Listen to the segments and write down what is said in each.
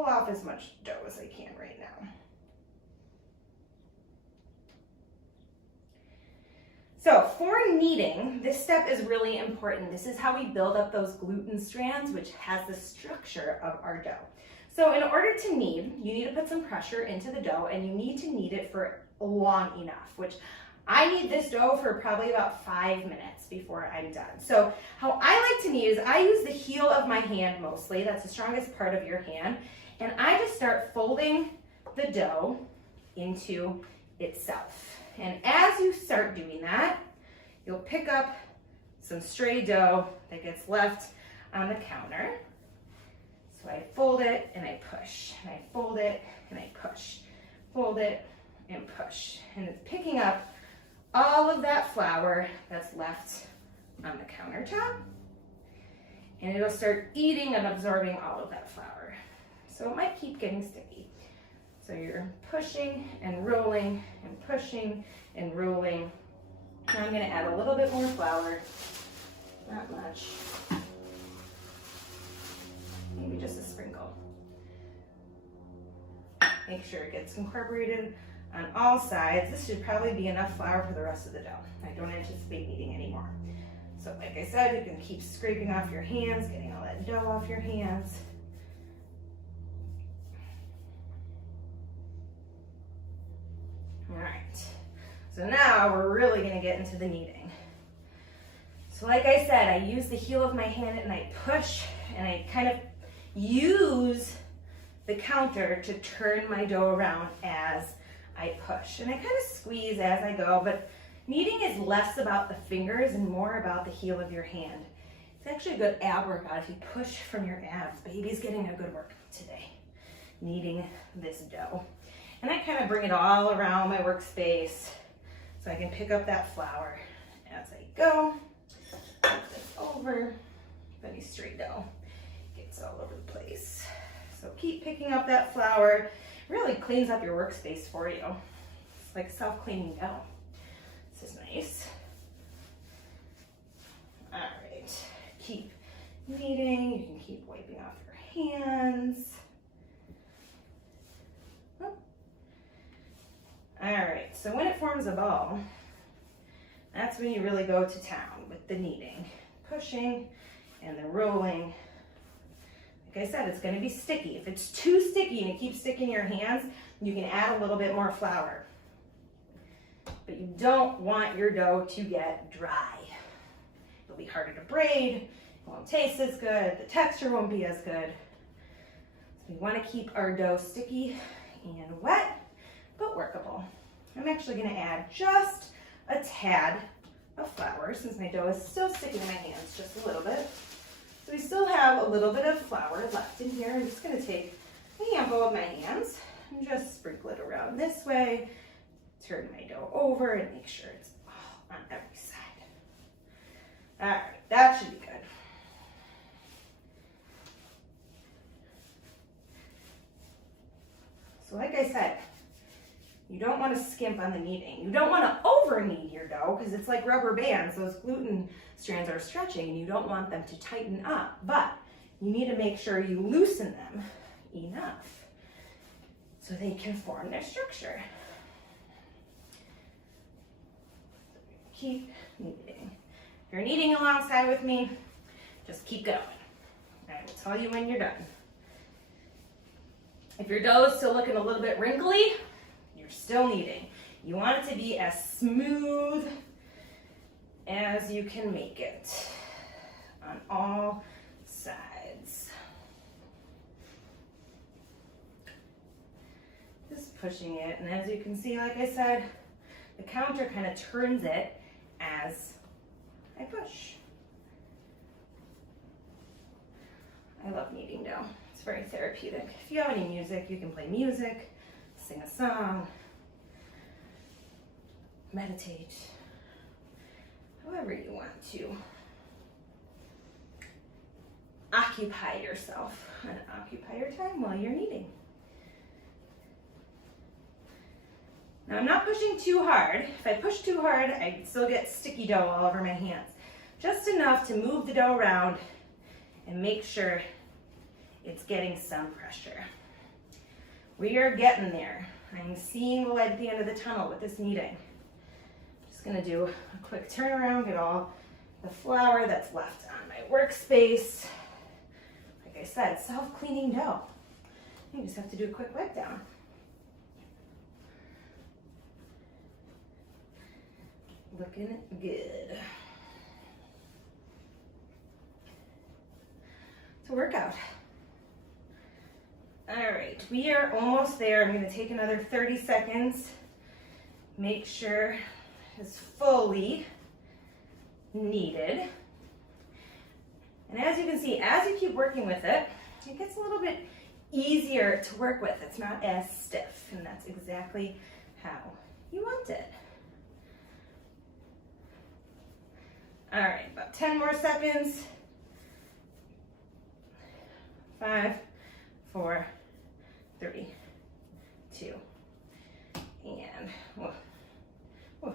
pull off as much dough as I can right now. So for kneading, this step is really important. This is how we build up those gluten strands, which has the structure of our dough. So in order to knead, you need to put some pressure into the dough, and you need to knead it for long enough, which I knead this dough for probably about 5 minutes before I'm done. So how I like to knead is I use the heel of my hand mostly. That's the strongest part of your hand. And I just start folding the dough into itself. And as you start doing that, you'll pick up some stray dough that gets left on the counter. So I fold it and I push, and I fold it and I push, fold it and push. And it's picking up all of that flour that's left on the countertop, and it'll start eating and absorbing all of that flour. So it might keep getting sticky. So you're pushing and rolling and pushing and rolling. Now I'm going to add a little bit more flour, not much, maybe just a sprinkle. Make sure it gets incorporated on all sides. This should probably be enough flour for the rest of the dough. I don't anticipate needing any more. So like I said, you can keep scraping off your hands, getting all that dough off your hands. All right, so now we're really gonna get into the kneading. So like I said, I use the heel of my hand and I push, and I kind of use the counter to turn my dough around as I push. And I kind of squeeze as I go, but kneading is less about the fingers and more about the heel of your hand. It's actually a good ab workout if you push from your abs. Baby's getting a good workout today, kneading this dough. And I kind of bring it all around my workspace so I can pick up that flour as I go. Flip this over, any stray dough gets all over the place. So keep picking up that flour. Really cleans up your workspace for you. It's like self-cleaning dough. This is nice. All right, keep kneading. You can keep wiping off your hands. All right, so when it forms a ball, that's when you really go to town with the kneading. Pushing and then rolling. Like I said, it's gonna be sticky. If it's too sticky and it keeps sticking in your hands, you can add a little bit more flour. But you don't want your dough to get dry. It'll be harder to braid, it won't taste as good, the texture won't be as good. So we wanna keep our dough sticky and wet, but workable. I'm actually gonna add just a tad of flour since my dough is still sticking in my hands just a little bit. So we still have a little bit of flour left in here. I'm just gonna take a handful of my hands and just sprinkle it around this way, turn my dough over and make sure it's all on every side. All right, that should be good. So like I said, you don't want to skimp on the kneading. You don't want to over knead your dough because it's like rubber bands. Those gluten strands are stretching and you don't want them to tighten up, but you need to make sure you loosen them enough so they can form their structure. Keep kneading. If you're kneading alongside with me, just keep going. I will tell you when you're done. If your dough is still looking a little bit wrinkly, still kneading. You want it to be as smooth as you can make it on all sides. Just pushing it, and as you can see, like I said, the counter kind of turns it as I push. I love kneading dough. It's very therapeutic. If you have any music, you can play music, sing a song, meditate, however you want to occupy yourself and occupy your time while you're kneading. Now I'm not pushing too hard. If I push too hard, I still get sticky dough all over my hands. Just enough to move the dough around and make sure it's getting some pressure. We are getting there. I'm seeing the light at the end of the tunnel with this kneading. Just gonna do a quick turnaround, get all the flour that's left on my workspace. Like I said, self-cleaning dough. You just have to do a quick wipe down. Looking good. It's a workout. All right, we are almost there. I'm gonna take another 30 seconds. Make sure it's fully kneaded. And as you can see, as you keep working with it, it gets a little bit easier to work with. It's not as stiff, and that's exactly how you want it. All right, about 10 more seconds. 5, 4, 3, 2, and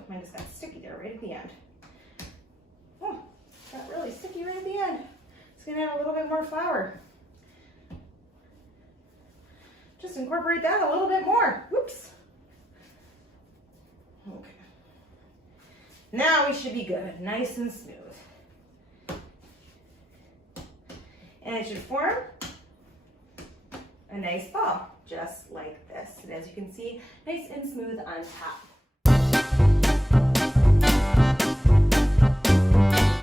mine just got sticky there right at the end. Oh, got really sticky right at the end. Just gonna add a little bit more flour. Just incorporate that a little bit more. Whoops. Okay. Now we should be good, nice and smooth. And it should form a nice ball, just like this. And as you can see, nice and smooth on top.